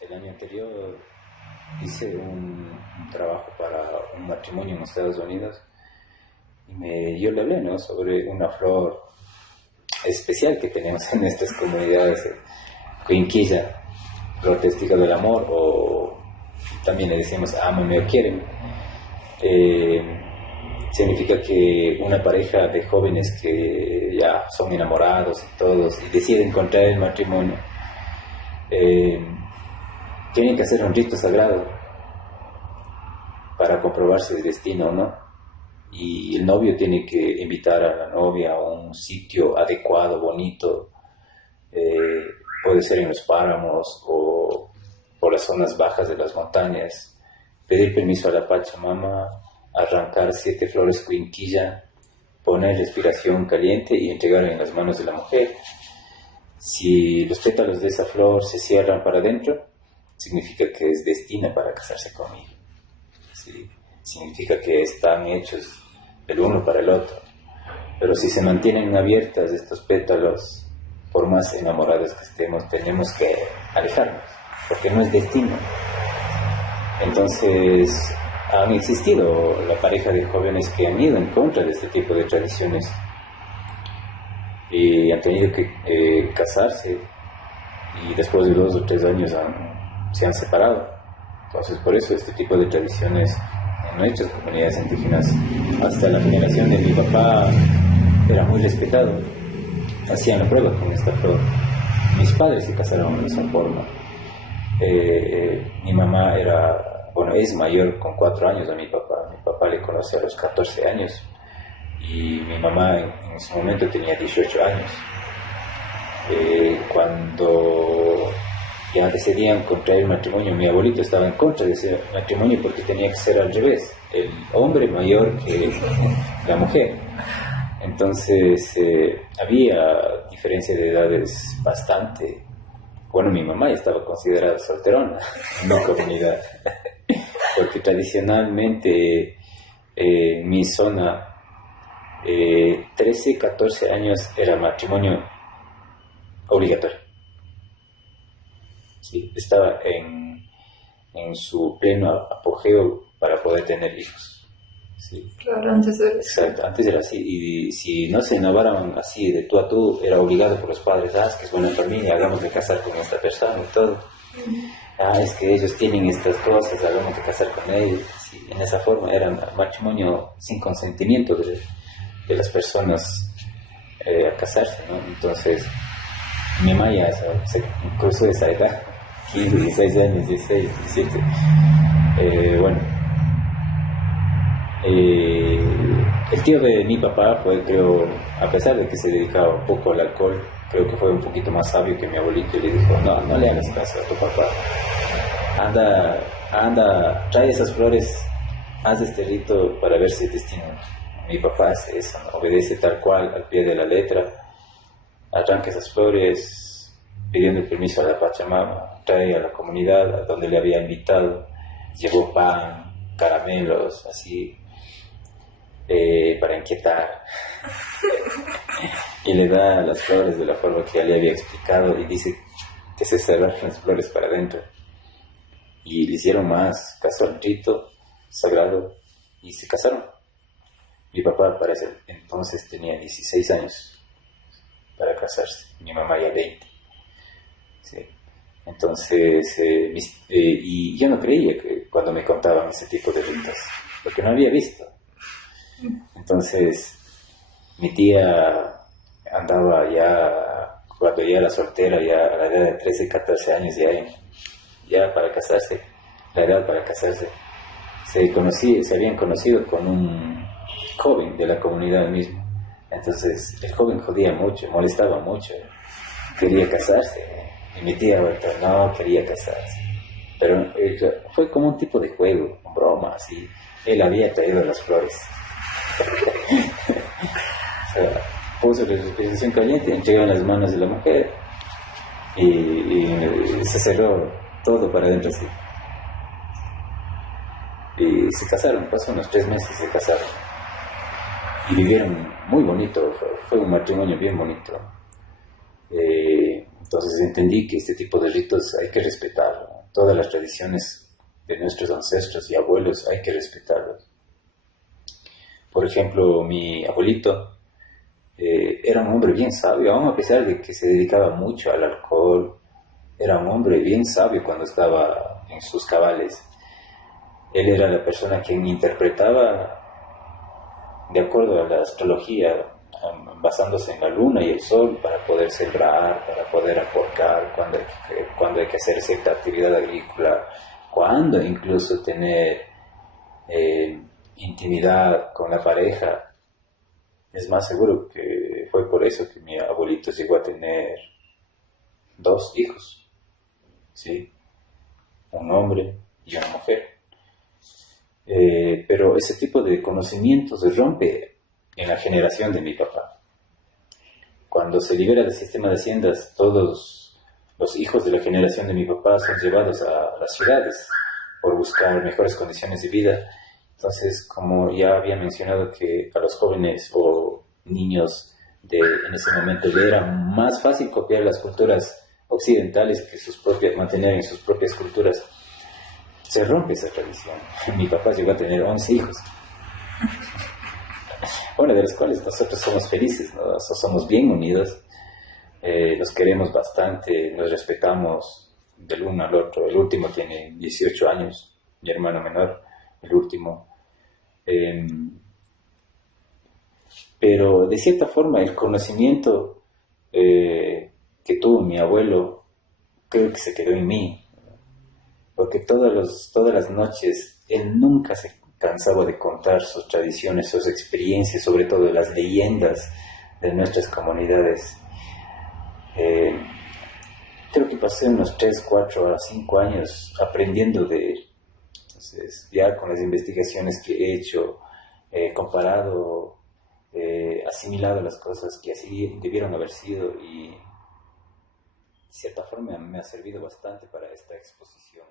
El año anterior hice un trabajo para un matrimonio en Estados Unidos y yo le hablé, ¿no?, sobre una flor especial que tenemos en estas comunidades, Quinquilla, flor testigo del amor, o también le decimos ámame o quiéreme. Significa que una pareja de jóvenes que ya son enamorados y todos y deciden contraer el matrimonio, tienen que hacer un rito sagrado para comprobar si es destino o no, y el novio tiene que invitar a la novia a un sitio adecuado, bonito, puede ser en los páramos o por las zonas bajas de las montañas, pedir permiso a la Pachamama, arrancar 7 flores quinquilla, poner respiración caliente y entregar en las manos de la mujer. Si los pétalos de esa flor se cierran para adentro, significa que es destina para casarse conmigo. ¿Sí? Significa que están hechos el uno para el otro. Pero si se mantienen abiertas estos pétalos, por más enamorados que estemos, tenemos que alejarnos, porque no es destino. Entonces, han existido la pareja de jóvenes que han ido en contra de este tipo de tradiciones y han tenido que casarse, y después de 2 o 3 años se han separado. Entonces, por eso este tipo de tradiciones en nuestras comunidades indígenas, hasta la generación de mi papá, era muy respetado. Hacían la prueba con esta flor. Mis padres se casaron de esa forma. Mi mamá es mayor con 4 años a mi papá. Mi papá le conoce a los 14 años y mi mamá en ese momento tenía 18 años. Cuando ya decidían contraer matrimonio, mi abuelito estaba en contra de ese matrimonio porque tenía que ser al revés, el hombre mayor que la mujer. Entonces había diferencia de edades bastante. Bueno, mi mamá ya estaba considerada solterona en mi comunidad, porque tradicionalmente en mi zona 13, 14 años era matrimonio obligatorio. Sí, estaba en su pleno apogeo para poder tener hijos. Sí. Claro, antes era así. Exacto, antes era así, y si no se enamoraban así de tú a tú, era obligado por los padres, es que es buena familia, hagamos de casar con esta persona y todo. Es que ellos tienen estas cosas, hagamos de casar con ellos. Sí, en esa forma era matrimonio sin consentimiento de las personas a casarse, ¿no? Entonces, mi mamá ya se cruzó esa edad, 15, 16 años, 16, 17. El tío de mi papá fue, creo, a pesar de que se dedicaba un poco al alcohol, creo que fue un poquito más sabio que mi abuelito, y le dijo, no le hagas caso a tu papá, anda, trae esas flores, haz este rito para ver si es destino. Mi papá hace eso, ¿no? Obedece tal cual al pie de la letra, arranca esas flores pidiendo permiso a la Pachamama, trae a la comunidad a donde le había invitado, llevó pan, caramelos, así, para inquietar, y le da las flores de la forma que ya le había explicado y dice que se cerraron las flores para adentro, y le hicieron más caso al rito sagrado y se casaron. Mi papá para ese entonces tenía 16 años para casarse, mi mamá ya 20. Sí. Entonces, y yo no creía que cuando me contaban ese tipo de ritos, porque no había visto. Entonces, mi tía andaba ya, cuando ya era soltera, ya a la edad de 13, 14 años, ya para casarse, la edad para casarse, se habían conocido con un joven de la comunidad misma. Entonces, el joven jodía mucho, molestaba mucho, quería casarse. Y mi tía ahorita no quería casarse. Pero fue como un tipo de juego, broma, así. Él había traído las flores. O sea, puso la respiración caliente, entregó en las manos de la mujer y se cerró todo para adentro así. Y se casaron, pasó unos 3 meses, se casaron. Y vivieron muy bonito, fue un matrimonio bien bonito. Entonces entendí que este tipo de ritos hay que respetarlo. todas las tradiciones de nuestros ancestros y abuelos hay que respetarlas. Por ejemplo, mi abuelito era un hombre bien sabio, aun a pesar de que se dedicaba mucho al alcohol, era un hombre bien sabio cuando estaba en sus cabales. Él era la persona quien interpretaba de acuerdo a la astrología, basándose en la luna y el sol para poder sembrar, para poder aportar, cuando hay que hacer cierta actividad agrícola, cuando incluso tener intimidad con la pareja. Es más seguro que fue por eso que mi abuelito llegó a tener 2 hijos, ¿sí? Un hombre y una mujer. Pero ese tipo de conocimiento se rompe en la generación de mi papá. Cuando se libera del sistema de haciendas, todos los hijos de la generación de mi papá son llevados a las ciudades por buscar mejores condiciones de vida. Entonces, como ya había mencionado, que a los jóvenes o niños en ese momento le era más fácil copiar las culturas occidentales que mantener en sus propias culturas, se rompe esa tradición. Mi papá llegó a tener 11 hijos. Bueno, de los cuales nosotros somos felices, ¿no? Somos bien unidos, nos queremos bastante, nos respetamos del uno al otro. El último tiene 18 años, mi hermano menor, el último. Pero de cierta forma el conocimiento que tuvo mi abuelo, creo que se quedó en mí, porque todas las noches él nunca se cansaba de contar sus tradiciones, sus experiencias, sobre todo las leyendas de nuestras comunidades. Creo que pasé unos 3, 4 a 5 años aprendiendo de él. Entonces, ya con las investigaciones que he hecho, comparado, asimilado las cosas que así debieron haber sido, y de cierta forma me ha servido bastante para esta exposición.